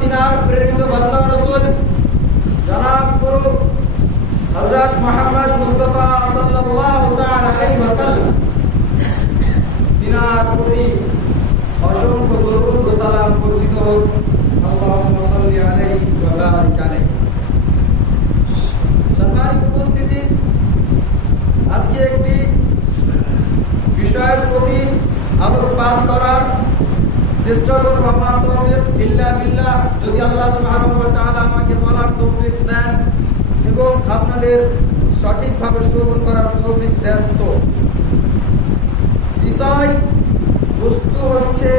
তিনার প্রেরিত বান্দা রাসূল জনাব গুরু হযরত মুহাম্মদ মুস্তাফা সাল্লাল্লাহু তাআলা আলাইহি ওয়াসাল্লাম তিনার প্রতি অসংখ্য দরুদ ও সালাম বর্ষিত হোক। আল্লাহুম্মা সাল্লি আলাইহি ওয়া বারিক আলাইহি। সম্মানিত উপস্থিতি, আজকে একটি বিষয়ের প্রতি আলোকপাত করার চেষ্টা করব। আমার তৌফিক ইল্লা বিল্লাহ, যদি আল্লাহ সুবহানাহু ওয়া তাআলা আমাকে বলার তৌফিক দেন এবং আপনাদের সঠিকভাবে শ্রবণ করার তৌফিক দেন। তো বিষয় বস্তু হচ্ছে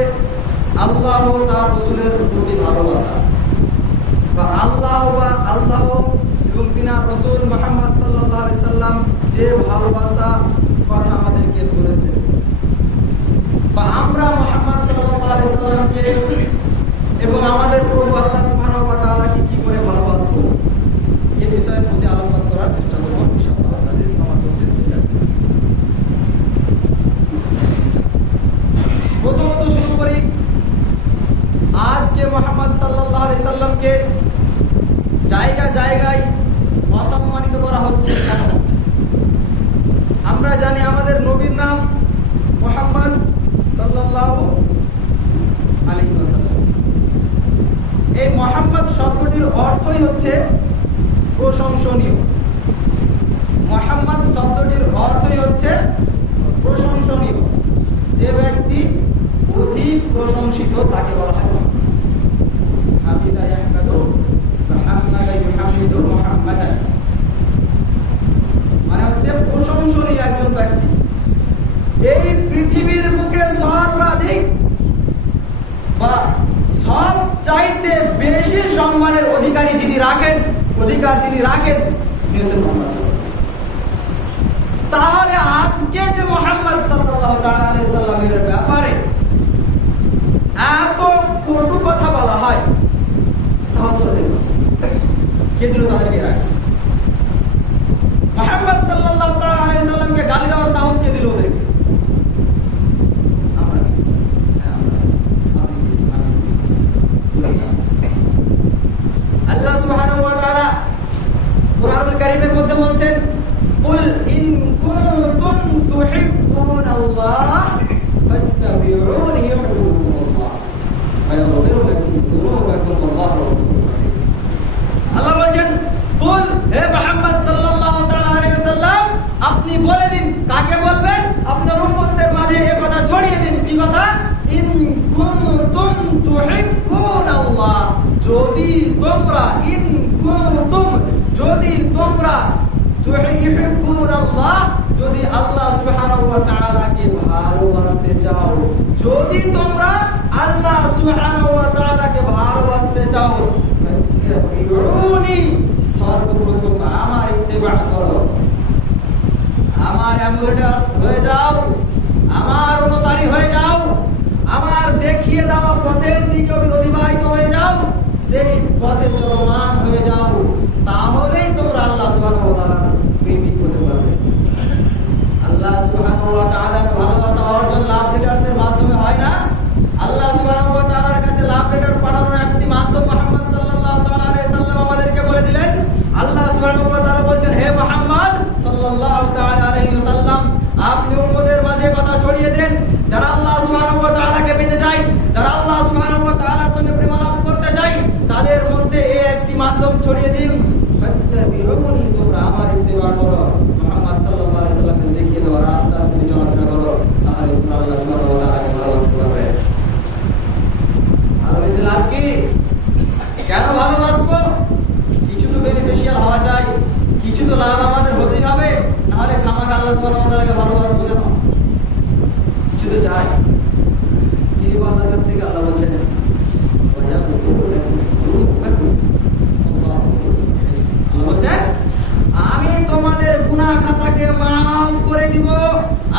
আল্লাহ ও তার রাসূলের প্রতি ভালোবাসা, বা আল্লাহ এবং তিনার রাসূল মুহাম্মদ সাল্লাল্লাহু আলাইহি সাল্লাম যে ভালোবাসা কথা আমাদেরকে বলেছেন, বা আমরা মুহাম্মদ সাল্লাল্লাহু আলাইহি সাল্লামকে এবং আমাদের প্রভু আল্লাহ সুবহানাহু ওয়া তাআলাকে কি করে ভালোবাসবো, এই বিষয়ের প্রতি আলোকপাত করার চেষ্টা করব ইনশাআল্লাহ। আজিজ আমার তৌফিক দিন। প্রথমত শুরু করি, আজকে মুহাম্মদ সাল্লাল্লাহু আলাইহি সাল্লামকে জায়গায় অসম্মানিত করা হচ্ছে কেন? আমরা জানি আমাদের নবীর নাম মুহাম্মদ সাল্লাল্লাহু আলাইহি ওয়াসাল্লাম। এই মুহাম্মদ শব্দটির অর্থই হচ্ছে প্রশংসনীয়। মুহাম্মদ শব্দটির অর্থই হচ্ছে প্রশংসনীয়। যে ব্যক্তি অধিক প্রশংসিত তাকে বলা হয় হামিদা ইয়াহমাদু মুহাম্মাদা ইউহামিদু মুহাম্মাদান, মানে হচ্ছে প্রশংসনীয় একজন ব্যক্তি। এই পৃথিবীর বুকে সর্বাধিক বা সব চাইতে বেশি সম্মানের অধিকার যিনি রাখেন তিনি হচ্ছেন মুহাম্মদ। তাহলে আজকে যে মুহাম্মদ সাল্লাল্লাহু আলাইহি সাল্লামের ব্যাপারে এত কটু কথা বলা হয়, কে দিল তাদেরকে রাখছে? মুহাম্মদ সাল্লাল্লাহু আলাইহি সাল্লামকে গালি দেওয়ার সাহস কে দিল ওদেরকে? আল্লাহ সুবহানাহু ওয়া তাআলা কুরআনুল কারীমের মধ্যে বলছেন, কুল ইন কুনতুম তুহিব্বুনাল্লাহ ফাত্তাবিউনি ইউহিব্বুকুমুল্লাহ ওয়া ইয়াগফিরু লাকুম যুনুবাকুম ওয়াল্লাহু গফুরুর রাহিম। আল্লাহ বলেন, কুল, হে মুহাম্মদ সাল্লাল্লাহু আলাইহি ওয়াসাল্লাম, আপনি বলে দিন। কাকে বলবেন? আপনার উম্মতদের মাঝে এই কথা ছড়িয়ে দিন। কি কথা? ইন কুনতুম তুহিব্বুনাল্লাহ, যদি তোমরা তুহিব্বুনাল্লাহ, যদি আল্লাহ সুবহানাহু ওয়া তাআলাকে ভালোবাসতে চাও, যদি তোমরা আল্লাহ সুবহানাহু ওয়া তাআলাকে ভালোবাসতে চাও, ফাত্তাবিউনি, সর্বপ্রথম আমার ইত্তেবা করো, আমার এমুলেটার হয়ে যাও, আমার অনুসারী হয়ে যাও, আমার দেখিয়ে দেওয়া পথের দিকে অতিবাহিত হয়ে যাও, সেই পথে চলমান হয়ে যাও। তাহলেই তোমরা আল্লাহ সুবহানাহু ওয়া তাআলার প্রেমিক হতে পারবে। আল্লাহ সুবহানাহু ওয়া তাআলার ভালোবাসা অর্জন লাভ লেটারের মাধ্যমে হয় না। আল্লাহ সুবহানাহু ওয়া তাআলার কাছে লাভ লেটার পাঠানোর একটি মাধ্যম মুহাম্মদ সাল্লাল্লাহু আলাইহি সাল্লাম আমাদেরকে বলে দিলেন। আল্লাহ সুবহানাহু ওয়া তাআলা বলেন, হে মুহাম্মদ সাল্লাল্লাহু আলাইহি ওয়াসাল্লাম, আপনি উম্মতের মাঝে কথা ছড়িয়ে দেন, যারা আল্লাহ সুবহানাহু ওয়া তাআলাকে পেতে চায়, যারা আল্লাহ সুবহানাহু ওয়া তাআলার সঙ্গে প্রেম লাভ করতে চায়, তাদের মধ্যে এই একটি মাধ্যম ছড়িয়ে দিন, ফাত্তাবিউনি, তোমরা আমার ইত্তেবা করো, মুহাম্মদ সাল্লাল্লাহু আলাইহি সাল্লামকে দেখিয়ে দেওয়া রাস্তার উপরে চলাফেরা করো, তাহলে তোমরা আল্লাহ সুবহানাহু ওয়া তাআলাকে ভালোবাসতে পারবে। ভালোবেসে লাভ কি? কেন ভালোবাসবো? কিছু তো বেনিফিশিয়াল হওয়া চাই, কিছু তো লাভ আমাদের হতেই হবে, নাহলে খামাখা আল্লাহ সুবহানাহু ওয়া তাআলাকে ভালোবাসবো কেন? কিছু তো চাই। তিনি বান্দার কাছ থেকে আল্লাহ বলছেন, আমি তোমাদের গুনাহ খাতাকে মাফ করে দিব।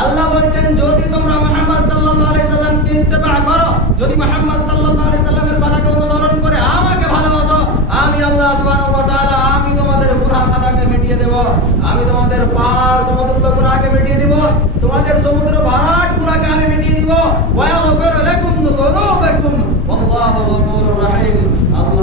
আল্লাহ বলছেন, যদি তোমরা মুহাম্মদ সাল্লাল্লাহু আলাইহি সাল্লামকে ইত্তেবা করো, যদি মুহাম্মদ সাল্লাল্লাহু আলাইহি সাল্লামের কথাকে অনুসরণ করে আমাকে ভালোবাসো, আমি আল্লাহ সুবহানাহু ওয়া তাআলা আমি তোমাদের গুনাহ খাতাকে মিটিয়ে দেব। আমি তোমাদের পাহাড় সমুদ্র গুনাহকে মিটিয়ে দিব, তোমাদের সমুদ্র ভরাট গুনাহকে আমি মিটিয়ে দিব। ওয়া ইয়াগফিরু লাকুম যুনুবাকুম ওয়াল্লাহু গফুরুর রাহিম। আল্লাহ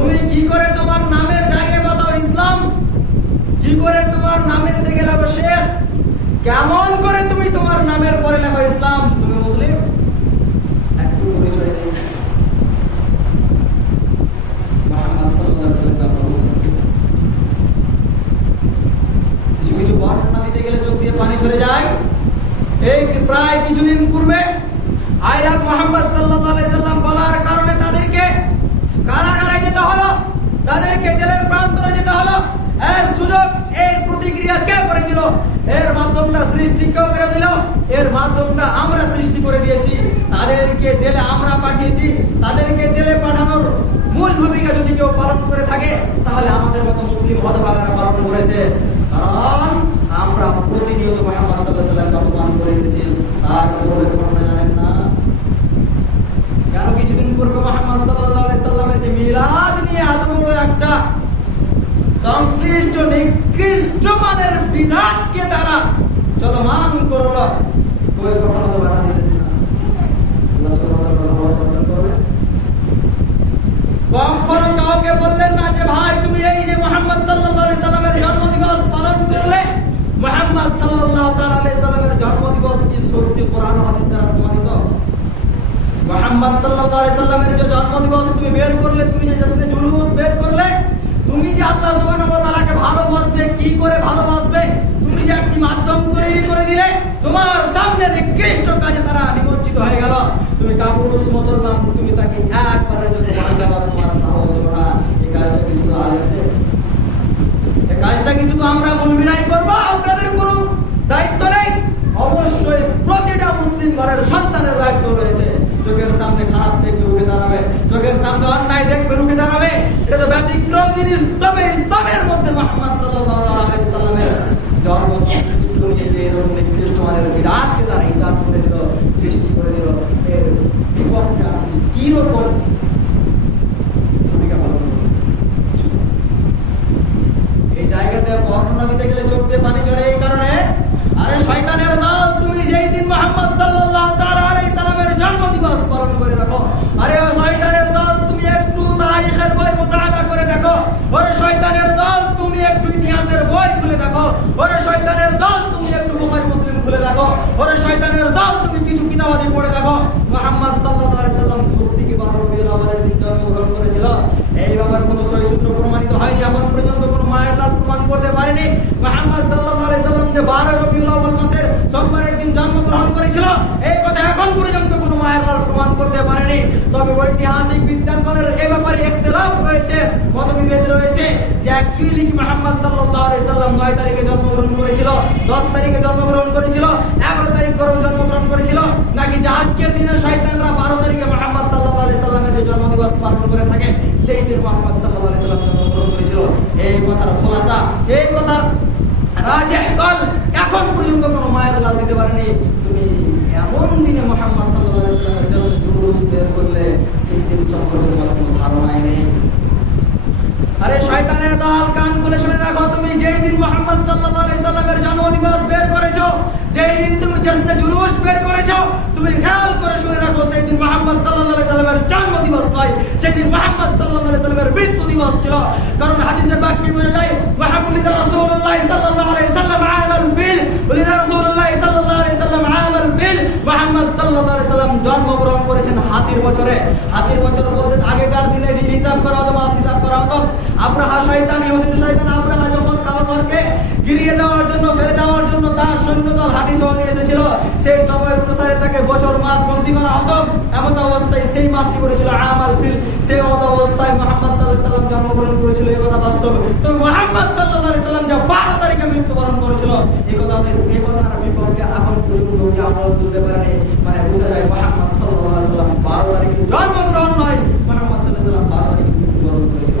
তুমি কি করে তোমার নামের জায়গায় বসাও ইসলাম? কি করে তোমার নামের জায়গায় লাগো শেখ? কেমন করে তুমি তোমার নামের পরে লেখো ইসলাম? তুমি মুসলিম? একটু পরিচয় দেই। মুহাম্মদ সাল্লাল্লাহু আলাইহি ওয়াসাল্লাম কিছু কিছু বর্ণনা দিতে গেলে চোখ দিয়ে পানি ঝরে যায়। এই প্রায় কিছুদিন পূর্বে আইরা মুহাম্মদ সাল্লাল্লাহু আলাইহি ওয়াসাল্লাম বলার কারণে তাদেরকে কারাগারে যেতে হলো, তাদেরকে জেলের প্রান্তরে যেতে হলো। এর সুযোগ, এর প্রতিক্রিয়া কে করে দিল? এর মাধ্যমটা সৃষ্টি কেউ করে দিল? এর মাধ্যমটা আমরা সৃষ্টি করে দিয়েছি। তাদেরকে জেলে আমরা পাঠিয়েছি। তাদেরকে জেলে পাঠানোর মূল ভূমিকা যদি কেউ পালন করে থাকে তাহলে আমাদের মতো মুসলিম হতভাগারা পালন করেছে। কারণ আমরা প্রতিনিয়ত মুহাম্মদ সাল্লাল্লাহু আলাইহি ওয়াসাল্লামকে অপমান করে এসেছি। তার গৌরবের ঘটনা জানেন না? কেন কিছুদিন পূর্বে মুহাম্মদ সাল্লাল্লাহু আলাইহি ওয়াসাল্লামের যে মিলাদ নিয়ে এত বড় একটা সংশ্লিষ্ট নিকৃষ্ট মানের বিধানকে তারা চলমান করলো, কেউ কখনো তো বাধা দিলেন না। আল্লাহ সুবহানাহু ওয়া তাআলা ভালোবাসা করবে। কখনো কাউকে বললেন না যে ভাই তুমি এই যে মুহাম্মদ সাল্লাল্লাহু আলাইহি সাল্লামের জন্মদিবস পালন করলে, মুহাম্মদ সাল্লাল্লাহু আলাইহি সাল্লামের জন্মদিবস কি সত্যি কোরআন ও হাদিস দ্বারা প্রমাণিত? মুহাম্মদ সাল্লাল্লাহু আলাইহি সাল্লামের যে জন্মদিবস তুমি বের করলে, তুমি যে জশ্নে জুলুস বের করলে, তুমি যে আল্লাহ সুবহানাহু ওয়া তাআলাকে ভালোবাসবে, কি করে ভালোবাসবে? তুমি যে একটি মাধ্যম তৈরি করে দিলে, তোমার সামনে নিকৃষ্ট কাজে তারা নিমজ্জিত হয়ে গেল। তুমি কাপুরুষ মুসলমান, তুমি তাকে একবারের জন্য ভালোবাসা তোমার সাহস হলো না। এই কাজটা কি শুধু আলেমদের? এই কাজটা কি শুধু আমরা মুলবিরাই করবো? আপনাদের কোনো দায়িত্ব নেই? অবশ্যই প্রতিটা মুসলিম ঘরের সন্তানের দায়িত্ব রয়েছে। চোখের সামনে খারাপ দেখবে রুখে দাঁড়াবে, চোখের সামনে অন্যায় দেখবে রুখে দাঁড়াবে। এটা তো ব্যতিক্রম জিনিস। তবে ইসলামের মধ্যে মুহাম্মদ সাল্লাল্লাহু আলাইহি সাল্লামের জন্ম সৃষ্টি করেছে এরকম নিকৃষ্ট মানের বিধানকে তারা ইজাদ করে দিল, সৃষ্টি করে দিল। এর বিপক্ষে আপনি কি রকম ভূমিকা পালন করবেন? এই জায়গাতে বর্ণনা দিতে গেলে চোখ দিয়ে পানি ঝরে এই কারণে, আরে শয়তানের দল, তুমি যেই দিন মুহাম্মদ সাল্লাল্লাহু আলাইহি সাল্লামের জন্মদিবস পালন করে দেখো। আরে শয়তানের দল, তুমি একটু তারিখের বই মুতাআলা করে দেখো। ওরে শয়তানের দল, তুমি একটু ইতিহাসের বই খুলে দেখো। ওরে শয়তানের দল, তুমি একটু বুখারী মুসলিম খুলে দেখো। ওরে শয়তানের দল, তুমি কিছু কিতাবাদি পড়ে দেখো। মুহাম্মদ সাল্লাল্লাহু আলাইহি সাল্লাম সত্যি কি 12 রবিউল আউয়ালের দিন জন্মগ্রহণ করেছিল? এই ব্যাপারে কোনো সহিহ সূত্র প্রমাণিত হয়নি। এখন পর্যন্ত কোনো মায়ের লাভ প্রমাণ করতে পারেনি মুহাম্মদ সাল্লাল্লাহু আলাইহি সাল্লাম যে 12 রবিউল আউয়াল মাসের সোমবারের দিন জন্মগ্রহণ করেছিল, এই কথা এখন পর্যন্ত কোনো মায়ের লাভ প্রমাণ করতে পারেনি। তবে ঐতিহাসিক বিজ্ঞানগণের এই ব্যাপারে ইখতিলাফ রয়েছে, মতবিভেদ রয়েছে যে অ্যাকচুয়ালি কি মুহাম্মদ সাল্লাল্লাহু আলাইহি সাল্লাম 9 তারিখে জন্মগ্রহণ করেছিল, 10 তারিখে জন্মগ্রহণ করেছিল, 11 তারিখ করে জন্মগ্রহণ করেছিল, নাকি যে আজকের দিনে শয়তানরা 12 তারিখে মুহাম্মদ সাল্লাল্লাহু আলাইহি সাল্লামের যে জন্মদিবস পালন করে থাকে সেই দিন মুহাম্মদ সাল্লাল্লাহু আলাইহি সাল্লাম জন্মগ্রহণ করেছিল। এই কথার খোলাসা, এই কথার রাজিহ কল এখন পর্যন্ত কোনো মায়ের লাল দিতে পারেনি। তুমি এমন দিনে মুহাম্মদ সাল্লাল্লাহু আলাইহি সাল্লামের জন্য জুলুস বের করলে সেই দিন সম্পর্কে তোমার কোনো ধারণাই নেই। আরে শয়তানের দল, কান খুলে শুনে রাখো, তুমি যেই দিন মুহাম্মদ সাল্লাল্লাহু আলাইহি সাল্লামের জন্মদিবস বের করেছো, যেই দিন তুমি জশ্নে জুলুস বের করেছো, তুমি খেয়াল করে শুনে রাখো সেই দিন মুহাম্মদ সাল্লাল্লাহু আলাইহি সাল্লামের জন্মদিবস নয়, সেই দিন মুহাম্মদ সাল্লাল্লাহু আলাইহি সাল্লামের মৃত্যু দিবস ছিল। কারণ হাদিসের বাক্যে বোঝা যায় মুহাম্মদ রাসূলুল্লাহ সাল্লাল্লাহু আলাইহি সাল্লাম আমাল ফিল, বলিনা রাসূলুল্লাহ সাল্লাল্লাহু আলাইহি সাল্লাম আমাল ফিল। মুহাম্মদ সাল্লাল্লাহু আলাইহি সাল্লাম জন্মগ্রহণ করেছেন হাতির বছরে। হাতির বছর বলতে আগেকার দিনে দিন হিসাব করা হতো, মাস হিসাব করা হতো। আব্রাহা শয়তান, ইহুদি শয়তান আব্রাহা যখন কাবাকে গিরিয়ে দেওয়ার জন্য, ফেলে দেওয়ার জন্য তার সৈন্যদল হাতি সহ নিয়ে এসেছিল, সেই সময় অনুসারে তাকে বছর মাস গণতি করা হতো। এমন অবস্থায় সেই মাসটি করেছিল আমাল ফিল। সেই মত অবস্থায় মুহাম্মদ সাল্লাল্লাহু আলাইহি সাল্লাম জন্মগ্রহণ করেছিল, এই কথা বাস্তব। তবে মুহাম্মদ সাল্লাল্লাহু আলাইহি সাল্লাম যে 12 তারিখে মৃত্যুবরণ করেছিল, এই কথার বিপক্ষে এখন পর্যন্ত কি আমল তুলতে পারেনি। মানে বোঝা যায় মুহাম্মদ সাল্লাল্লাহু আলাইহি সাল্লাম 12 তারিখে জন্মগ্রহণ নয়, মুহাম্মদ সাল্লাল্লাহু আলাইহি সাল্লাম 12 তারিখে মৃত্যুবরণ করেছিল।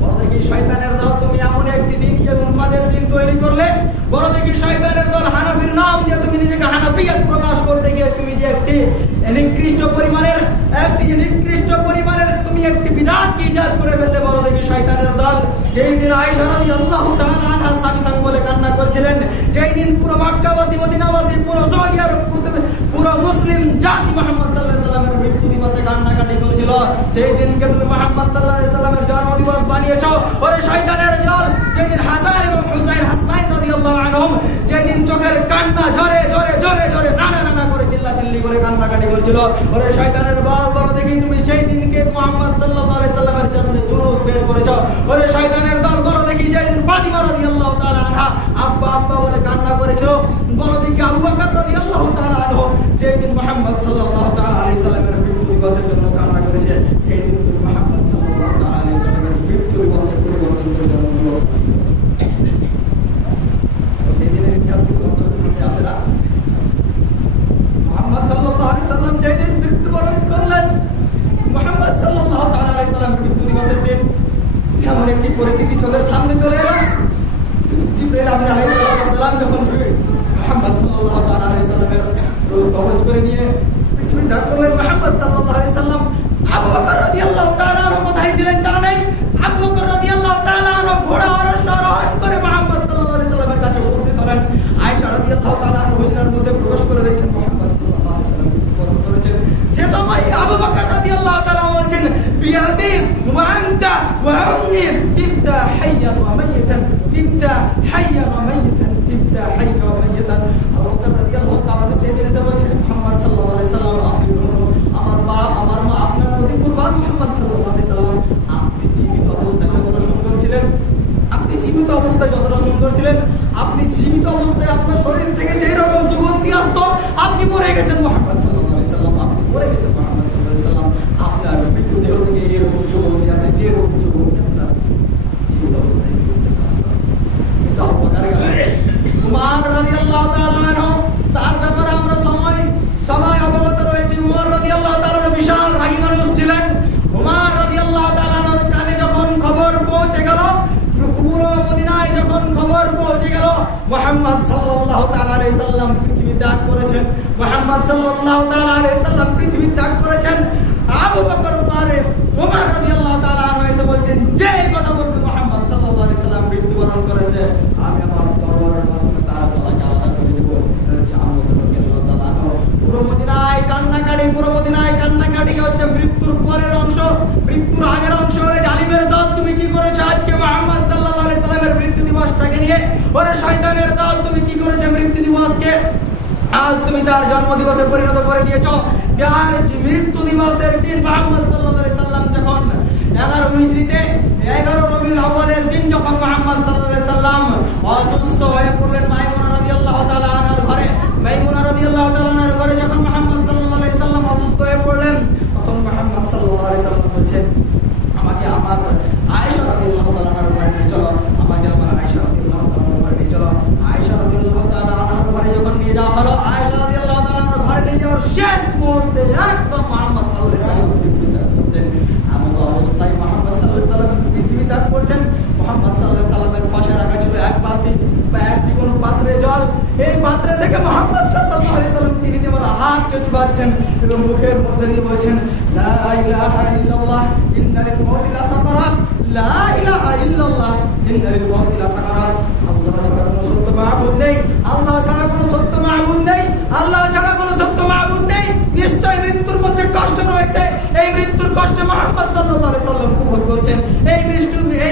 বড় দেখি শয়তানের দল, তুমি এমন একটি দিনকে উম্মাদের দিন তৈরি করলে। বড় দেখি শয়তানের দল, হানাফির নাম দিয়ে তুমি নিজেকে হানাফিয়ত প্রকাশ করতে গিয়ে তুমি যে একটি নিকৃষ্ট পরিমাণের তুমি একটি বিদআতকে ইজাদ করে ফেললে। বড় দেখি শয়তানের দল, যেই দিন আয়েশা রাদিয়াল্লাহু তাআলা আনহা সামি সামি বলে কান্না করছিলেন, যেই দিন পুরো মক্কাবাসী, মদিনাবাসী, পুরো সৌদি আরব, পুরো মুসলিম জাতি মুহাম্মদ সাল্লাল্লাহু আলাইহি সাল্লামের মৃত্যু দিবসে কান্নাকাটি করেছিল, সেই দিনকে তুমি মুহাম্মদ সাল্লাল্লাহু আলাইহি সাল্লামের জন্মদিবস বানিয়েছো। ওরে শয়তানের দল, যেদিন হাসান এবং হুসাইন হাসনাইন রাদিয়াল্লাহু আনহুম যেদিন চোখের কান্না জোরে জোরে জোরে জোরে নানা করে চিল্লাচিল্লি করে কান্নাকাটি করছিল, ওরে শয়তানের দল, বলো দেখি তুমি সেই দিনকে মুহাম্মদ সাল্লাল্লাহু আলাইহি সাল্লামের জন্য জুলুস বের করেছো। ওরে শয়তানের দল, বলো দেখি যেদিন ফাতিমা রাদিয়াল্লাহু তাআলা আনহা আব্বা আব্বা বলে কান্না করেছিল, বলো দেখি আবু বকর রাদিয়াল্লাহু তাআলা আনহু যেদিন মুহাম্মদ সাল্লাল্লাহু তাআলা আলাইহি সাল্লামের মৃত্যু দিবসের জন্য কান্না করেছে, সেই দিন তুমি মুহাম্মদ সাল্লাল্লাহু তাআলা আলাইহি সাল্লামের মৃত্যু দিবসের পরিবর্তন করে জন্মদিবস বানিয়েছো। সেই দিনের ইতিহাস কি তোমাদের সামনে আসে না? মুহাম্মদ সাল্লাল্লাহু আলাইহি সাল্লাম যেদিন মৃত্যুবরণ করলেন, মুহাম্মদ সাল্লাল্লাহু তাআলা আলাইহি সাল্লামের মৃত্যু দিবসের দিন এমন একটি পরিস্থিতি চোখের সামনে চলে এলো। জিবরাইল আলাইহিস সালাম যখন মুহাম্মদ সাল্লাল্লাহু তাআলা আলাইহি সাল্লামের রূহ কবজ করে নিয়ে পৃথিবী ত্যাগ করলেন, মুহাম্মদ সাল্লাল্লাহু আলাইহি সাল্লাম আবু বকর রাদিয়াল্লাহু তাআলা আনহু কোথায় ছিলেন তারা নেই। আবু বকর রাদিয়াল্লাহু তাআলা আনহু ঘোড়া আরোহণ করে মুহাম্মদ সাল্লাল্লাহু আলাইহি সাল্লামের কাছে উপস্থিত হলেন। আয়েশা রাদিয়াল্লাহু তাআলা আনহা হুজরার মধ্যে প্রবেশ করে দেখছেন মুহাম্মদ সাল্লাল্লাহু আলাইহি সাল্লাম মৃত্যুবরণ করেছেন। সে সময় আবু বকর রাদিয়াল্লাহু তাআলা বলছেন, বিয়াদি ওয়া আনতা ওয়া উম্মি তিবতা হাইয়ান ওয়া মাইয়াতান, তিবতা হাইয়ান ওয়া মাইয়াতান, তিবতা হাইয়ান ওয়া মাইয়াতান। আবু বকর রাদিয়াল্লাহু তাআলা সেদিন এসে বলছেন, মুহাম্মদ সাল্লাল্লাহু আলাইহি সাল্লাম, আপনি আমার বাপ আমার মা আপনার প্রতি কুরবান। মুহাম্মদ সাল্লাল্লাহু আলাইহি সাল্লাম, আপনি জীবিত অবস্থায় যতটা সুন্দর ছিলেন, আপনি জীবিত অবস্থায় যতটা সুন্দর ছিলেন, আপনি জীবিত অবস্থায় আপনার শরীর থেকে যে রকম সুগন্ধি আসতো, আপনি মরে গেছেন মুহাম্মদ সাল্লাল্লাহু আলাইহি সাল্লাম, আপনি মরে গেছেন মুহাম্মদ সাল্লাল্লাহু আলাইহি সাল্লাম, আপনার মৃত দেহ থেকে এরকম সুগন্ধি আছে, যে রকম সুগন্ধি আপনার জীবিত অবস্থায় আসতো। কিন্তু আবু বকর উমর রাদিয়াল্লাহু তাআলা আনহু, তার ব্যাপারে আমরা সবাই অবগত রয়েছে। উমর রাদিয়াল্লাহু তাআলা বিশাল রাগী মানুষ ছিলেন। উমর রাদিয়াল্লাহু তাআলার কানে যখন খবর পৌঁছে গেল, পুরো মদিনায় যখন খবর পৌঁছে গেল মুহাম্মদ সাল্লাল্লাহু তাআলা আলাইহি সাল্লাম পৃথিবী ত্যাগ করেছেন, মুহাম্মদ সাল্লাল্লাহু তাআলা আলাইহি সাল্লাম পৃথিবী ত্যাগ করেছেন, আবু বকর পারে উমর রাদিয়াল্লাহু তাআলা আনহু এসে বলছেন, যে কথা বলবে মুহাম্মদ সাল্লাল্লাহু আলাইহি সাল্লাম মৃত্যুবরণ করেছে, আমি আমার তরবারের মাধ্যমে তার গলাকে আলাদা করে দেব। আবু বকর রাদিয়াল্লাহু তাআলা আনহু পুরো মদিনায় কান্নাকাটি হচ্ছে মৃত্যুর পরের অংশ। মৃত্যুর আগের অংশ হলে জালিমের দল, তুমি কি করেছো আজকে মুহাম্মদ সাল্লাল্লাহু আলাইহি সাল্লামের মৃত্যু দিবসটাকে নিয়ে? ওরে শয়তানের দল, তুমি কি করেছো মৃত্যু দিবসকে? আজ তুমি তার জন্মদিবসে পরিণত করে দিয়েছো। যার মৃত্যু দিবসের দিন মুহাম্মদ সাল্লাল্লাহু আলাইহি সাল্লাম যখন 11 হিজরিতে 11 রবিউল আউয়ালের দিন যখন মুহাম্মদ সাল্লাল্লাহু আলাইহি সাল্লাম অসুস্থ হয়ে পড়লেন মাইমুনা রাদিয়াল্লাহু তাআলা আনহার ঘরে, মাইমুনা রাদিয়াল্লাহু তাআলা আনহার ঘরে যখন মুহাম্মদ সাল্লাল্লাহু আলাইহি সাল্লাম অসুস্থ হয়ে পড়লেন, তখন মুহাম্মদ সাল্লাল্লাহু আলাইহি সাল্লাম বলছেন, আমাকে আমার আয়েশা রাদিয়াল্লাহু তাআলা আনহার ঘরে নিয়ে চলো, আমাকে আমার আয়েশা রাদিয়াল্লাহু তাআলা আনহার ঘরে নিয়ে চলো। আয়েশা রাদিয়াল্লাহু তাআলা আনহার ঘরে যখন নিয়ে যাওয়া হলো, আয়েশা রাদিয়াল্লাহু তাআলা আনহার ঘরে নিয়ে যাওয়ার শেষ মুহূর্তে একদম মুহাম্মদ সাল্লাল্লাহু আলাইহি সাল্লাম পৃথিবী ত্যাগ করছেন। এমন অবস্থায় মুহাম্মদ সাল্লাল্লাহু আলাইহি সাল্লাম পৃথিবী ত্যাগ করছেন। মুহাম্মদ সাল্লাল্লাহু আলাইহি সাল্লামের পাশে রাখা ছিল এক বালতি বা একটি কোন পাত্রে জল। এই পাত্রে থেকে মুহাম্মদ সাল্লাল্লাহু আলাইহি সাল্লাম তিনি আমার হাত কেটে পারছেন এবং মুখের মধ্যে দিয়ে বলছেন, লা ইলাহা ইল্লাল্লাহ ইন্নাল মাউতি লা সাকারাত, লা ইলাহা ইল্লাল্লাহ ইন্নাল মাউতি লা সাকারাত। আল্লাহ ছাড়া কোনো সত্য মাবুদ নেই, আল্লাহ ছাড়া কোনো সত্য মাবুদ নেই, আল্লাহ ছাড়া কোনো সত্য মাবুদ নেই। নিশ্চয় মৃত্যুর মধ্যে কষ্ট রয়েছে, এই মৃত্যুর কষ্ট মুহাম্মদ সাল্লাল্লাহু আলাইহি সাল্লাম উপভোগ করছেন। এই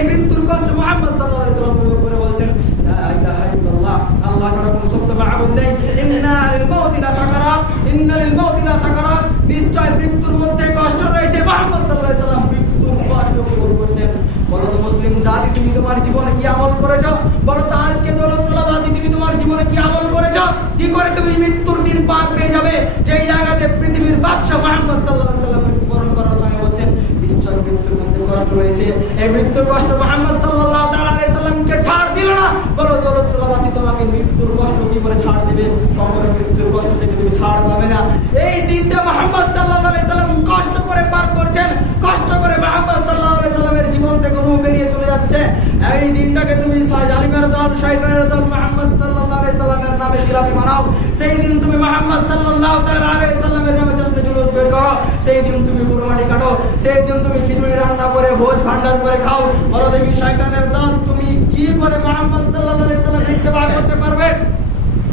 মৃত্যুর কষ্ট মুহাম্মদ সাল্লাল্লাহু আলাইহি সাল্লাম উপভোগ করে বলছেন, লা ইলাহা ইল্লাল্লাহ, আল্লাহ ছাড়া কোনো সত্য মাবুদ নেই। ইন্নাল মাউতি লা সাকারাত, ইন্নাল মাউতি লা সাকারাত। নিশ্চয় মৃত্যুর মধ্যে কষ্ট রয়েছে, মুহাম্মদ সাল্লাল্লাহু আলাইহি সাল্লাম মৃত্যুর কষ্ট উপভোগ করছেন। বলো তো মুসলিম জাতি, তুমি তোমার জীবনে কি আমল করেছো? বলো তো আজকে দৌলতপুরবাসী, তুমি তোমার জীবনে কি আমল করেছো? কি করে তুমি মৃত্যুর দিন পার পেয়ে যাবে, যেই জায়গাতে পৃথিবীর বাদশা মুহাম্মদ সাল্লাল্লাহু আলাইহি সাল্লাম মৃত্যুবরণ করার সময় বলছেন, নিশ্চয় মৃত্যুর মধ্যে কষ্ট রয়েছে। এই মৃত্যুর কষ্ট মুহাম্মদ সাল্লাল্লাহু আলাইহি সাল্লামকে ছাড় দিল না। বলো দৌলতপুরবাসী, তোমাকে মৃত্যুর কষ্ট কি করে ছাড় দিবে? কখনো মৃত্যুর কষ্ট থেকে তুমি ছাড় পাবে না। এই দিনটা মুহাম্মদ সাল্লাল্লাহু আলাইহি সাল্লাম কষ্ট করে পার করছেন, কষ্ট করে মুহাম্মদ সাল্লাল্লাহু আলাইহি সাল্লামের জীবন থেকে রূহ বেরিয়ে চলে যাচ্ছে। এই দিনটাকে তুমি জালিমের দল, শয়তানের দল মুহাম্মদ সাল্লাল্লাহু আলাইহি সাল্লামের নামে জিলাপি বানাও। সেই দিন তুমি মুহাম্মদ সাল্লাল্লাহু আলাইহি সাল্লামের নামে জশ্নে জুলুস বের করো। সেই দিন তুমি কুরবানি কাটো, সেই দিন তুমি খিচুড়ি রান্না করে ভোজ ভান্ডার করে খাও। বলো দেখি শয়তানের দল, তুমি কি করে মুহাম্মদ সাল্লাল্লাহু আলাইহি সাল্লামের ইত্তেবা করতে পারবে?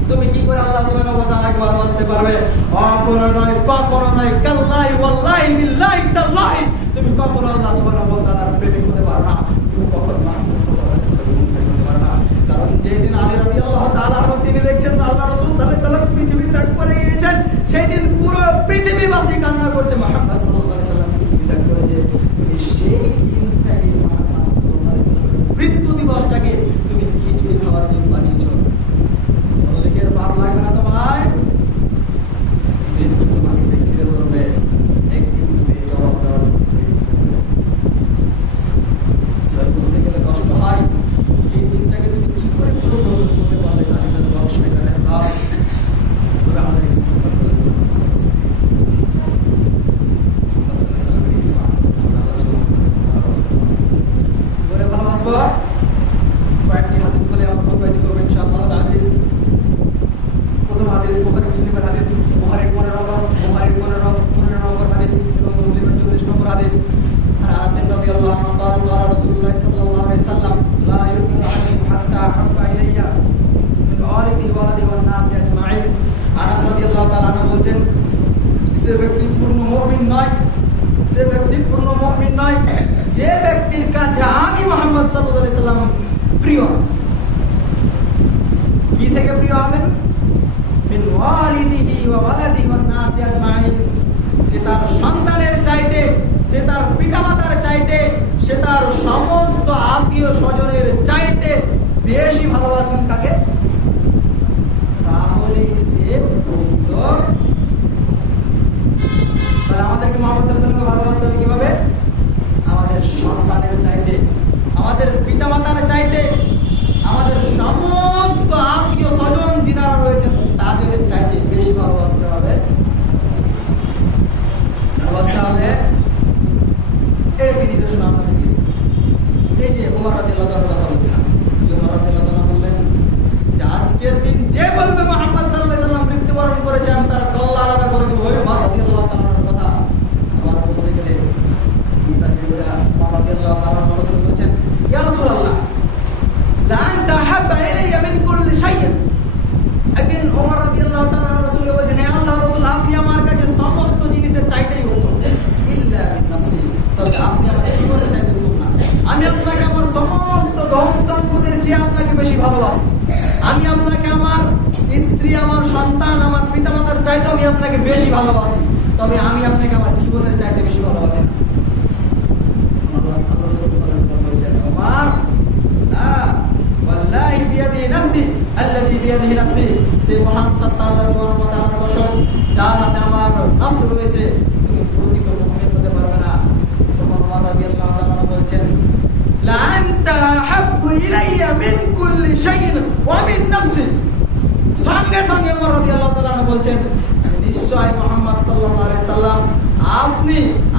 তুমি কি করে আল্লাহ সুবহানাহু ওয়া তাআলাকে ভালোবাসতে পারবে? কখনো নয়, কখনো নয়। কাল্লাহি ওয়াল্লাহি বিল্লাহি তাল্লাহি তুমি কখনো আল্লাহ সুবহানাহু ওয়া তাআলার প্রেমিক হতে পারবে না, তুমি কখনো মুহাম্মদ সাল্লাল্লাহু আলাইহি ওয়াসাল্লামের অনুসারী হতে পারবে না। কারণ যেদিন আলী রাদিয়াল্লাহু তাআলা তিনি দেখছেন আল্লাহ রাসূল সাল্লাল্লাহু আলাইহি ওয়াসাল্লাম পৃথিবী ত্যাগ করে গিয়েছেন, সেই দিন পুরো পৃথিবীবাসী কান্না করছে মুহাম্মদ সাল্লাল্লাহু আলাইহি ওয়াসাল্লাম পৃথিবী ত্যাগ করেছে। তুমি সেই দিনটাকে মুহাম্মদ সাল্লাল্লাহু আলাইহি ওয়াসাল্লামের মৃত্যু দিবসটাকে তুমি খিচুড়ি খাওয়ার জন্য বানিয়েছো। ওদেরকে পাপ লাগবে না তোমায়? একদিন তোমাকে সে ঘিরে ধরবে, একদিন তুমি জবাব দেওয়ার জন্য বলতে গেলে কষ্ট হয়। সেই দিনটাকে তুমি কি করে পরিবর্তন করতে পারবে? তাদের দশ মেটারের দাম তবে আমাদের ভালোবাসবো। কয়েকটি হাদিস বলে আমার প্রবাহিত করবো ইনশাআল্লাহ আজিজ। প্রথম হাদিস বুখারী মুসলিমের হাদিস, বুখারীর 15 নম্বর হাদিস এবং মুসলিমের 40 নম্বর হাদিস। আর আনাস রাদিয়াল্লাহু আনহু قال রাসূলুল্লাহ সাল্লাল্লাহু আলাইহি সাল্লাম লা ইউমিনু আহাদুকুম হাত্তা আহাব্বা ইলাইয়া মিন ওয়ালিদিহি ওয়া ওয়ালাদিহি ওয়ান নাসি আজমাইন। আনাস রাদিয়াল্লাহু তাআলা আনহু বলেন, সে ব্যক্তি পূর্ণ মুমিন নয়, সে ব্যক্তি পূর্ণ মুমিন নয় যে ব্যক্তির কাছে আমি মুহাম্মদ সাল্লাল্লাহু আলাইহি সাল্লাম প্রিয়। কি থেকে প্রিয় হবেন? মিন ওয়ালিদিহি ওয়া ওয়ালাদিহি ওয়ান নাসি আজমাইন। সে তার সন্তানের চাইতে, সে তার পিতামাতার চাইতে, সে তার সমস্ত আত্মীয় স্বজনের চাইতে বেশি ভালোবাসেন কাকে? তাহলে সে পবিত্র। তাহলে আমাদেরকে মুহাম্মদ সাল্লাল্লাহু আলাইহি ওয়াসাল্লামকে ভালোবাসতে হবে কিভাবে? আমাদের সন্তানের চাইতে, আমাদের পিতামাতার চাইতে, আমাদের সমস্ত আত্মীয় স্বজন যিনারা রয়েছেন তাদের চাইতে বেশি ভালোবাসতে হবে। এর নির্দেশনা আপনাদেরকে এই যে ওমর রাদিয়াল্লাহু তাআলার কথা বলছিলাম, যে ওমর রাদিয়াল্লাহু তাআলা বললেন যে আজকের দিন যে বলবে মুহাম্মদ সাল্লাল্লাহু আলাইহি ওয়াসাল্লাম মৃত্যুবরণ করেছে আমি তার কল্লা আলাদা করে দেব। ওই ওমর রাদিয়াল্লাহু তাআলার কথা আবার বলতে গেলে ওমর রাদিয়াল্লাহু তাআলা বলছেন, ইয়া রাসূলুল্লাহ লা আনতা হাব্বা ইলাইয়া মিন কুল্লি শাইইন। একদিন ওমর রাদিয়াল্লাহু তাআলা রাসূলকে বলেন, হে আল্লাহর রাসূল আপনি আমার কাছে সমস্ত জিনিসের চাইতেই উত্তম, ইল্লা মিন নাফসি, তবে আপনি আমার জীবনের চাইতে উত্তম না। আমি আপনাকে আমার সমস্ত ধন সম্পদের চেয়ে আপনাকে বেশি ভালোবাসি। আমি আপনাকে আমার স্ত্রী, আমার সন্তান, আমার পিতামাতার চাইতে আমি আপনাকে বেশি ভালোবাসি, তবে আমি আপনাকে আমার জীবনের চাইতে বেশি ভালোবাসি। আল্লাহ রাসূল সাল্লাল্লাহু আলাইহি ওয়াসাল্লাম বলেন, ওমর লা ওয়াল্লাহি বিয়াদিহি নাফসি আল্লাযী বিয়াদিহি নাফসি, সে মহান সত্তা আল্লাহ সুবহানাহু ওয়া তাআলার কসম যার হাতে আমার নফস রয়েছে, তুমি প্রকৃত মুমিন হতে পারবে না। তখন ওমর রাদিয়াল্লাহু তাআলা বলেন, লা আনতা হাব্বু ইলাইয়া মিন কুল্লি শাইইন ওয়া মিন নাফসি। সঙ্গে সঙ্গে ওমর রাদিয়াল্লাহু তাআলা বলেন, নিশ্চয় মুহাম্মদ সাল্লাল্লাহু আলাইহি সাল্লাম আপনি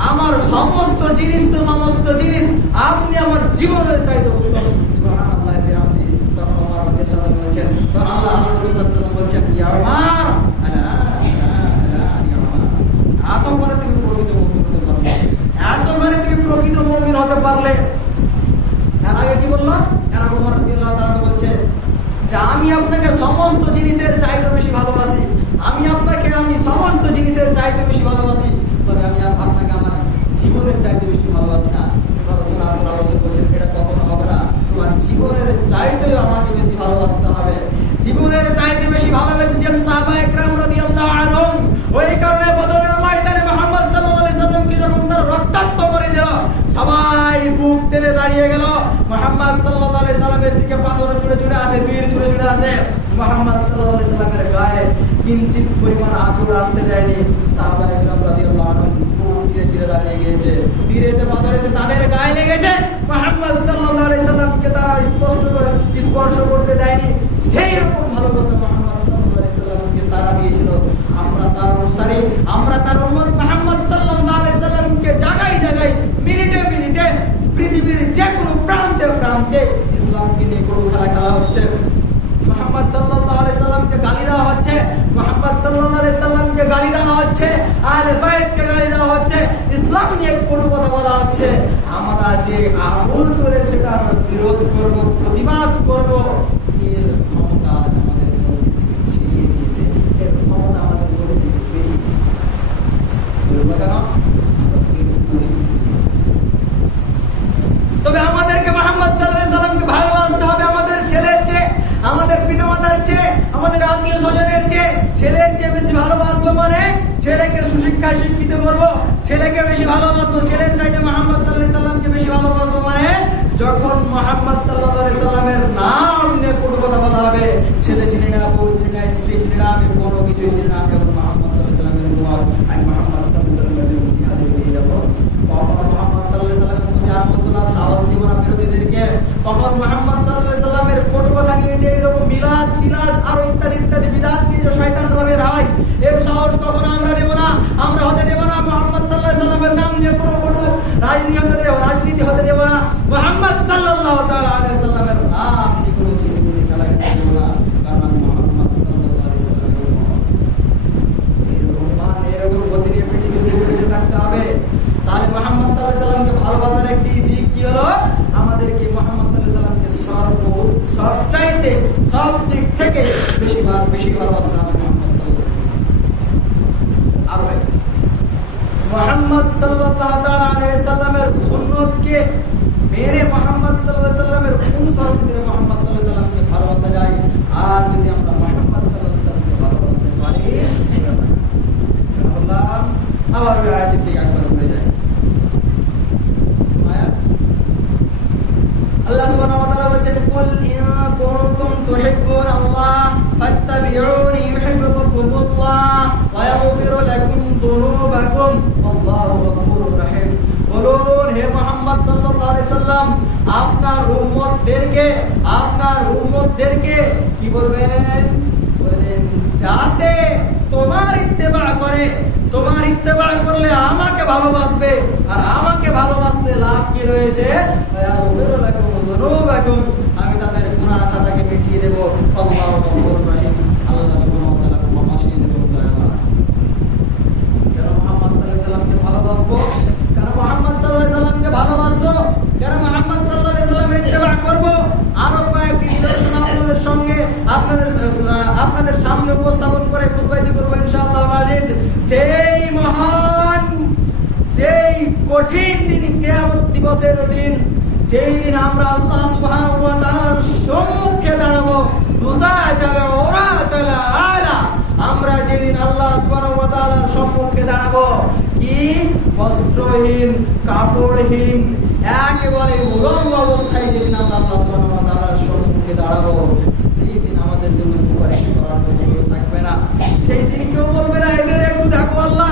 আমার সমস্ত জিনিস, তো সমস্ত জিনিস আপনি আমার জীবনের চাইতে উত্তম। সুবহানাল্লাহ বিহামদি। তখন ওমর রাদিয়াল্লাহু তাআলা বলেন, তখন আল্লাহ রাসূল সাল্লাল্লাহু আলাইহি ওয়াসাল্লাম বলেন, ইয়া ওমর এত করে তুমি প্রকৃত মুমিন হতে পারলে, এত করে তুমি প্রকৃত মুমিন হতে পারলে। এর আগে কি বললো? এর আগে ওমর রাদিয়াল্লাহু তাআলা বলছে যে আমি আপনাকে সমস্ত জিনিসের চাইতে বেশি ভালোবাসি, আমি আপনাকে আমি সমস্ত জিনিসের চাইতে বেশি ভালোবাসি, তবে আমি আপনাকে আমার জীবনের চাইতে বেশি ভালোবাসি না। রাসূল আল্লাহ রাসূল বলেছেন এটা কখনো হবে না, তোমার জীবনের চাইতেও আমাকে বেশি ভালোবাসতে হবে। জীবনের চাইতে বেশি ভালোবেসেছেন সাহাবায়ে কেরাম রাদিয়াল্লাহু আনহুম। ওই কারণে বদরের ময়দানে মুহাম্মদ সাল্লাল্লাহু আলাইহি সাল্লামকে যখন তারা রক্তাক্ত করে দিল, সবাই বুক টেনে দাঁড়িয়ে গেল। মুহাম্মদ সাল্লাল্লাহু আলাইহি সাল্লামের দিকে পাথর ছুঁড়ে ছুঁড়ে আসে, তীর ছুঁড়ে ছুঁড়ে আসে। মুহাম্মদ সাল্লাল্লাহু আলাইহি সাল্লামের গায়ে কিঞ্চিত পরিমাণ আঁচড় আসতে যায়নি। সাহাবায়ে কেরাম রাদিয়াল্লাহু আনহুম বুক চিরে চিরে দাঁড়িয়ে গিয়েছে, তীর এসে পাথর এসে তাদের গায়ে লেগেছে। মুহাম্মদ সাল্লাল্লাহু আলাইহি সাল্লামকে তারা স্পর্শ করতে দেয়নি। সেই রকম ভালোবাসা মুহাম্মদ সাল্লাল্লাহু আলাইহি সাল্লামকে তারা দিয়েছিল। আমরা তার অনুসারী, আমরা তার উম্মত। মুহাম্মদ সাল্লাল্লাহু আলাইহি সাল্লামকে জায়গায় জায়গায়, মিনিটে মিনিটে, পৃথিবীর যে কোনো প্রান্তে প্রান্তে ইসলামকে নিয়ে কোনো খেলা হচ্ছে। মুহাম্মদ সাল্লাল্লাহু আলাইহি সাল্লামকে গালি দেওয়া হচ্ছে, মুহাম্মদ সাল্লাল্লাহু আলাইহি সাল্লামকে গালি দেওয়া হচ্ছে, আহলে বাইতকে গালি দেওয়া হচ্ছে, ইসলাম নিয়ে কটু কথা বলা হচ্ছে। আমরা যে আঙুল ধরে সেটার বিরোধ করব, প্রতিবাদ করব, এর ক্ষমতা আমাদের মধ্যে ছিনিয়ে নিয়ে বলবো কেন? তবে আমাদেরকে মুহাম্মদ সাল্লাল্লাহু আলাইহি সাল্লামকে ভালোবাসতে হবে আমাদের ছেলের চেয়ে, আমাদের পিতামাতার চেয়ে, আমাদের আত্মীয় স্বজনের চেয়ে। ছেলের চেয়ে বেশি ভালোবাসবো মানে ছেলেকে সুশিক্ষায় শিক্ষিত করব, ছেলেকে বেশি ভালোবাসবো, ছেলের চাইতে মুহাম্মদ সাল্লাল্লাহু আলাইহি সাল্লামকে বেশি ভালোবাসবো মানে যখন মুহাম্মদ সাল্লাল্লাহু আলাইহি সাল্লামের নাম নিয়ে কোনো কথা বলা হবে, ছেলে চিনি না, বউ চিনি না, স্ত্রী চিনি না, আমি কোনো কিছুই চিনি না, আমি এখন মুহাম্মদ সাল্লাল্লাহু আলাইহি সাল্লামের উম্মত, আমি মুহাম্মদ সাল্লাল্লাহু আলাইহি সাল্লামের বুনিয়াদে নিয়ে যাব। কখনো মুহাম্মদ সাল্লাল্লাহু আলাইহি সাল্লামের প্রতি আনন্দনা সাহস দিব না বিরোধীদেরকে। কখন মুহাম্মদ সাল্লাল্লাহু আলাইহি সাল্লামের কটু কথা নিয়ে যে এরকম মিলাদ ফিলাদ আর ইত্যাদি ইত্যাদি বিদআত নিয়ে যে শয়তানরা বের হয়, এর সাহস কখনো আমরা দেব না, আমরা হতে দেব না। মুহাম্মদ সাল্লাল্লাহু আলাইহি সাল্লামের নাম নিয়ে কোনো কটু রাজনীতি হতে দেব না। মুহাম্মদ সাল্লাল্লাহু তাআলা আলাইহি সাল্লামের নাম নিয়ে কোনো ছিনিমিনি খেলা খেলতে দেব না, কারণ আমি মুহাম্মদ সাল্লাল্লাহু আলাইহি সাল্লামের উম্মত। এরকম গতি নিয়ে পৃথিবীতে বেঁচে থাকতে হবে। তাহলে মুহাম্মদ সাল্লাল্লাহু আলাইহি সাল্লামকে ভালোবাসার একটি দিক কি হলো? আমাদেরকে মুহাম্মদ সাল্লাল্লাহু আলাইহি সাল্লামকে সবচাইতে সব দিক থেকে বেশি ভালোবাসতে হবে মুহাম্মদ সাল্লাল্লাহু আলাইহি সাল্লাম। আর ভাই মুহাম্মদ সাল্লাল্লাহু আলাইহি সাল্লামের সুন্নতকে মেরে মুহাম্মদ সাল্লাল্লাহু আলাইহি সাল্লামের অনুসরণ করে মুহাম্মদ সাল্লাল্লাহু আলাইহি সাল্লামকে ভালোবাসা যায়। আর যদি আমরা মুহাম্মদ সাল্লাল্লাহু আলাইহি সাল্লামকে ভালোবাসতে পারি, আবার ওই আয়াতের দিকে একবার ঘুরে যায়। আল্লাহ সুবহানাহু ওয়া তাআলা বলেন, কুল ইন কুনতুম তুহিব্বুনাল্লাহ ফাত্তাবিউনি ইউহিব্বুকুমুল্লাহ ওয়া ইয়াগফিরু লাকুম যুনুবাকুম আল্লাহু গফুরুর রহিম। বলুন হে মুহাম্মদ সাল্লাল্লাহু আলাইহি সাল্লাম, আপনার উম্মতদেরকে কি বলবেন? বলেন যাতে তোমার ইত্তেবা করলে আমাকে ভালোবাসবে, আর আমাকে ভালোবাসলে লাভ কি রয়েছে? আমি তাদের গুনাহ খাতাকে মিটিয়ে দেব। আল্লাহু গফুরুর রহিম, আল্লাহ সুবহানাহু ওয়া তাআলা ক্ষমাশীল এবং দয়াবান। কেন মুহাম্মদ সাল্লাল্লাহু আলাইহি সাল্লামকে ভালোবাসবো? কেন মুহাম্মদ সাল্লাল্লাহু আলাইহি সাল্লামকে ভালোবাসবো? কেন মুহাম্মদ সাল্লাল্লাহু আলাইহি সাল্লামের ইত্তেবা করব? আরো কয়েকটি নিদর্শন আপনাদের সামনে উপস্থাপন করে খুতবাইতে করব ইনশাআল্লাহ আজিজ। সেই কঠিন দিন, কিয়ামত দিবসের দিন, যেই দিন আমরা আল্লাহ সুবহানাহু ওয়া তাআলার সম্মুখে দাঁড়াবো। আমরা যেদিন আল্লাহ সুবহানাহু ওয়া তাআলার সম্মুখে দাঁড়াবো, কি বস্ত্রহীন, কাপড়হীন, একেবারে উলঙ্গ অবস্থায় যেদিন আমরা আল্লাহ সুবহানাহু ওয়া তাআলার সম্মুখে দাঁড়াবো, সেই দিন আমাদের জন্য সুপারিশ করার জন্য কেউ থাকবে না। সেই দিন কেউ বলবে না এদের একটু দেখো আল্লাহ,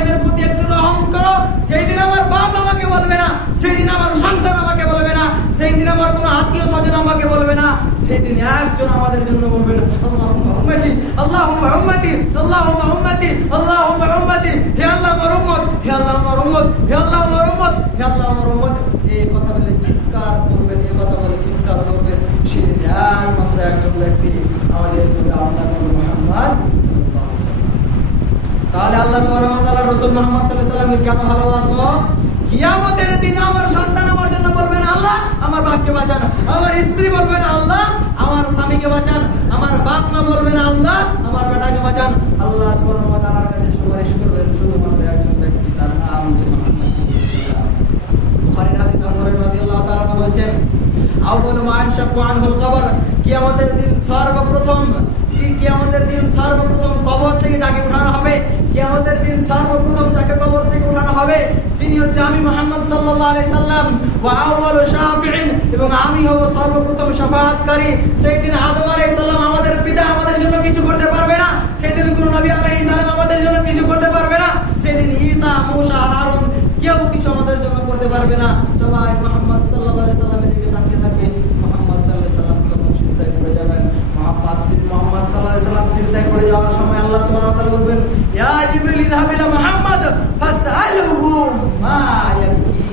এদের প্রতি একটু রহম করো। সেই দিন আমার বাপ আমাকে বলবে না, সেই দিন আমার সন্তান আমাকে বলবে না, সেই দিন আমার কোনো আত্মীয় স্বজন আমাকে বলবে না। সেই দিন একজন আমাদের জন্য বলবেন আল্লাহুম্মা উম্মতি, আল্লাহুম্মা উম্মতি, আল্লাহুম্মা উম্মতি, আল্লাহুম্মা উম্মতি। হে আল্লাহ আমার উম্মত, হে আল্লাহ আমার উম্মত, হে আল্লাহ আমার উম্মত, হে আল্লাহ আমার উম্মত। এই কথা বলে চিৎকার করবেন, এই কথা বলে চিৎকার করবেন। সেদিন একমাত্র একজন ব্যক্তি, আমাদের আপনার মুহাম্মদ সাল্লাল্লাহু আলাইহি ওয়াসাল্লাম। তাহলে আল্লাহ সুবহানাহু ওয়া তাআলা রাসূল মুহাম্মদ সাল্লাল্লাহু আলাইহি ওয়াসাল্লামকে কেন ভালোবাসবো? কিয়ামতের দিন আমার সন্তান আমার জন্য বলবেন আল্লাহ আমার বাপকে বাঁচান, আমার স্ত্রী বলবেন আল্লাহ আমার স্বামীকে বাঁচান, আমার বাপ মা বলবেন আল্লাহ আমার বেটাকে বাঁচান। আল্লাহ সুবহানাহু ওয়া তাআলার কাছে সুপারিশ করবেন শুধুমাত্র একজন ব্যক্তি, তার নাম হচ্ছে মুহাম্মদ সাল্লাল্লাহু আলাইহি ওয়াসাল্লাম। বুখারীর হাদিস আবু হুরায়রা রাদিয়াল্লাহু তাআলা বলেছেন, আউয়ালু মা ইয়ানশাক্কু আনহুল কবর, কিয়ামতের দিন সর্বপ্রথম কবর থেকে যাকে উঠানো হবে, কিয়ামতের দিন সর্বপ্রথম যাকে কবর থেকে উঠানো হবে তিনি হচ্ছে আমি মুহাম্মদ সাল্লাল্লাহু আলাইহি সাল্লাম। ওয়া আউয়ালু শাফিঈন, এবং আমি হব সর্বপ্রথম শাফাআতকারী। সেই দিন আদম আলাইহিস সালাম আমাদের পিতা আমাদের জন্য কিছু করতে পারবে না, সেই দিন কোন নবী আলাইহিস সালাম আমাদের জন্য কিছু করতে পারবে না, সেই দিন ঈসা, মূসা, হারুন কেউ কিছু আমাদের জন্য করতে পারবে না। সবাই মুহাম্মদ সাল্লাল্লাহু আলাইহি সাল্লামের দিকে তাকিয়ে থাকে। মুহাম্মদ সাল্লাল্লাহু আলাইহি সাল্লাম যখন সিজদায় পড়ে যাবেন, মুহাম্মদ সাল্লাল্লাহু আলাইহি সাল্লাম সিজদায় পড়ে যাওয়ার সময় আল্লাহ সুবহানাহু ওয়া তাআলা বলবেন, ইয়া জিবরিল ইযহাব ইলা মুহাম্মদ ফাসআলহু মা ইয়াবকি।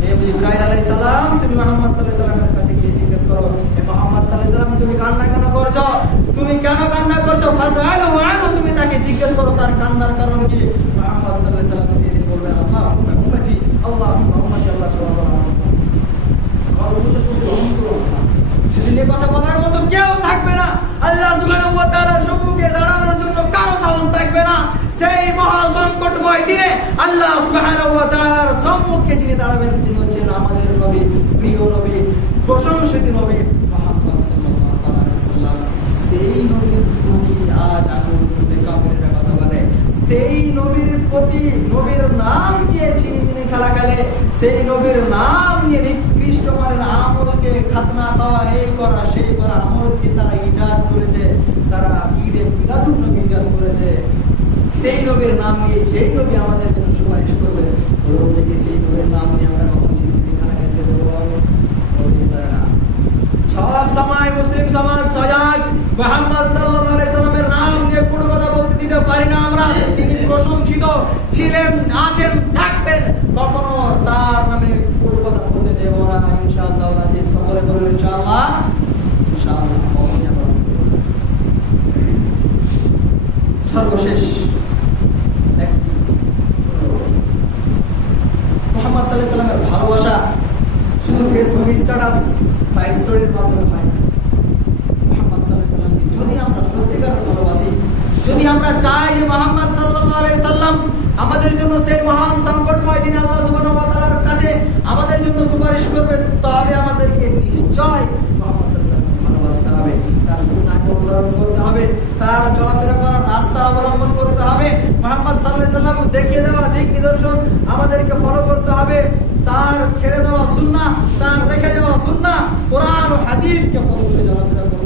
হে জিবরাইল আলাইহিস সালাম, তুমি মুহাম্মদ সাল্লাল্লাহু আলাইহি সাল্লামের কাছে গিয়ে জিজ্ঞেস করো, হে মুহাম্মদ সাল্লাল্লাহু আলাইহি সাল্লাম তুমি কান্না কেন করছো? তুমি কেন কান্না করছো? ফাসআলহু আনহু, তুমি তাকে জিজ্ঞেস করো তার কান্নার কারণ কি। মুহাম্মদ সাল্লাল্লাহু আলাইহি সাল্লাম সেদিন বলবেন আল্লাহুম্মা উম্মতি, আল্লাহুম্মা উম্মতি, আল্লাহ সুবহানাহু ওয়া তাআলা। সেদিন এই কথা বলার মতো কেউ থাকবে না, আল্লাহ সুবহানাহু ওয়া তাআলার সম্মুখে দাঁড়ানোর জন্য কারো সাহস থাকবে না। সেই মহা সংকটময় দিনে পক্ষে যিনি দাঁড়াবেন তিনি হচ্ছেন আমাদের নবী, প্রিয় নবী, প্রশংসিত নবী মুহাম্মদ সাল্লাল্লাহু আলাইহি ওয়াসাল্লাম। সেই নবীর প্রতি আজ আঙুল তুলে কাফেররা কথা বলে, সেই নবীর প্রতি, নবীর নাম নিয়ে ছিনিমিনি খেলা খেলে, সেই নবীর নাম নিয়ে নিকৃষ্ট মানের আমলকে খাতনা দেওয়া, এই করা সেই করা আমলকে তারা ইজাদ করেছে, তারা ঈদে মিলাদুন নবী ইজাদ করেছে। সেই নবীর নাম নিয়ে যেই নবী আমাদের জন্য সুপারিশ করবে, বলুন দেখি সেই নবীর নাম নিয়ে আমরা কখনো ছিনিমিনি খেলা খেলতে দেবো? সব সময় মুসলিম সমাজ সজাগ, মুহাম্মদ সাল্লাল্লাহু আলাইহি সাল্লামের নাম নিয়ে কোনো কথা বলতে দিতে পারি না আমরা। তিনি প্রশংসিত ছিলেন, আছেন, থাকবেন, কখনো তার নামে কোনো কথা বলতে দেব না ইনশাআল্লাহ। আজিজ সকলে বলুন ইনশাআল্লাহ, ইনশাআল্লাহ। সর্বশেষ একটি মুহাম্মদ সাল্লাল্লাহু আলাইহি সাল্লামের ভালোবাসা শুধু ফেসবুক স্ট্যাটাস বা স্টোরির মাধ্যমে হয়। মুহাম্মদ সাল্লাল্লাহু আলাইহি সাল্লামকে যদি আমরা সত্যিকার ভালোবাসি, যদি আমরা চাই যে মুহাম্মদ সাল্লাল্লাহু আলাইহি সাল্লাম আমাদের জন্য সেই মহান সংকটময় দিন আল্লাহ সুবহানাহু ওয়া তাআলার কাছে আমাদের জন্য সুপারিশ করবেন, তবে আমাদেরকে নিশ্চয় মুহাম্মদ সাল্লাল্লাহু আলাইহি সাল্লামকে ভালোবাসতে হবে, তার সুন্নাহকে অনুসরণ করতে হবে, তার চলাফেরা করার রাস্তা অবলম্বন করতে হবে, মুহাম্মদ সাল্লাল্লাহু আলাইহি সাল্লাম দেখিয়ে দেওয়া দিক নিদর্শন আমাদেরকে ফলো করতে হবে, তার ছেড়ে দেওয়া সুন্নাহ, তার রেখে দেওয়া সুন্নাহ, কোরআন ও হাদিসকে ফলো করে চলাফেরা করতে